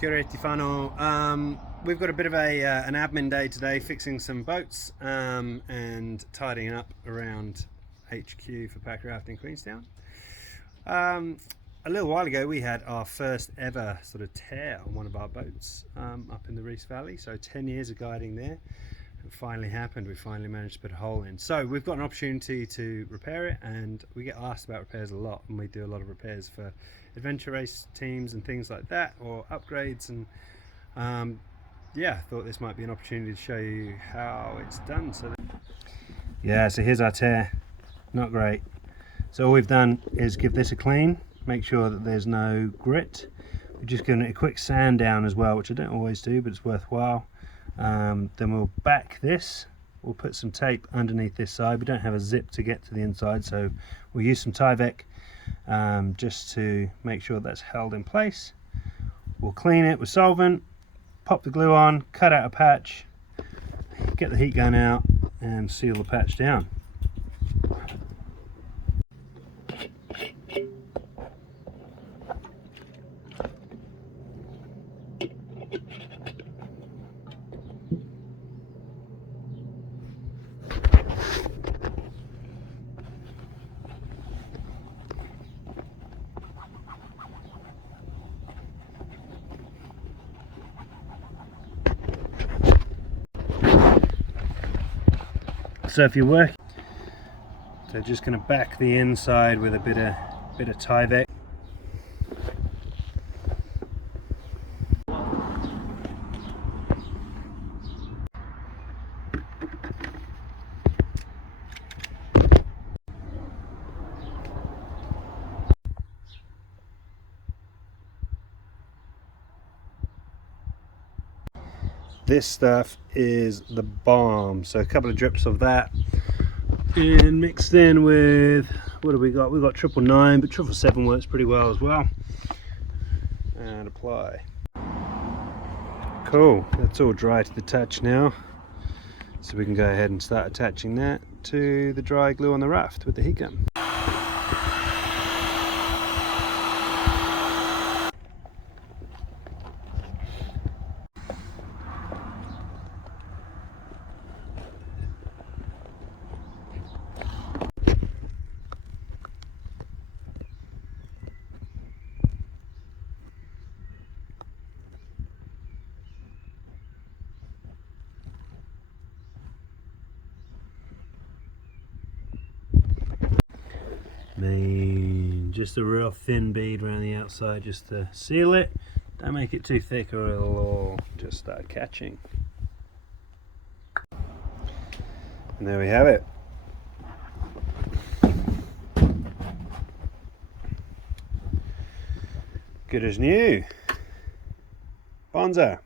Kia ora Tifano. We've got a bit of an admin day today, fixing some boats and tidying up around HQ for packraft in Queenstown. A little while ago we had our first ever sort of tear on one of our boats up in the Reese Valley. So 10 years of guiding there. It finally happened. We finally managed to put a hole in. So we've got an opportunity to repair it, and we get asked about repairs a lot, and we do a lot of repairs for adventure race teams and things like that, or upgrades. And yeah, thought this might be an opportunity to show you how it's done. So here's our tear. Not great. So all we've done is give this a clean, make sure that there's no grit. We're just giving it a quick sand down as well, which I don't always do, but it's worthwhile. Then we'll back this. We'll put some tape underneath this side. We don't have a zip to get to the inside, so we'll use some Tyvek just to make sure that's held in place. We'll clean it with solvent, pop the glue on, cut out a patch, get the heat gun out and seal the patch down. So if you're working, so just going to back the inside with a bit of Tyvek. This stuff is the bomb. So a couple of drips of that, and mixed in with, what have we got? We've got 999, but 777 works pretty well as well. And apply. Cool, that's all dry to the touch now. So we can go ahead and start attaching that to the dry glue on the raft with the heat gun. Just a real thin bead around the outside just to seal it. Don't make it too thick or it'll all just start catching. And there we have it. Good as new. Bonza.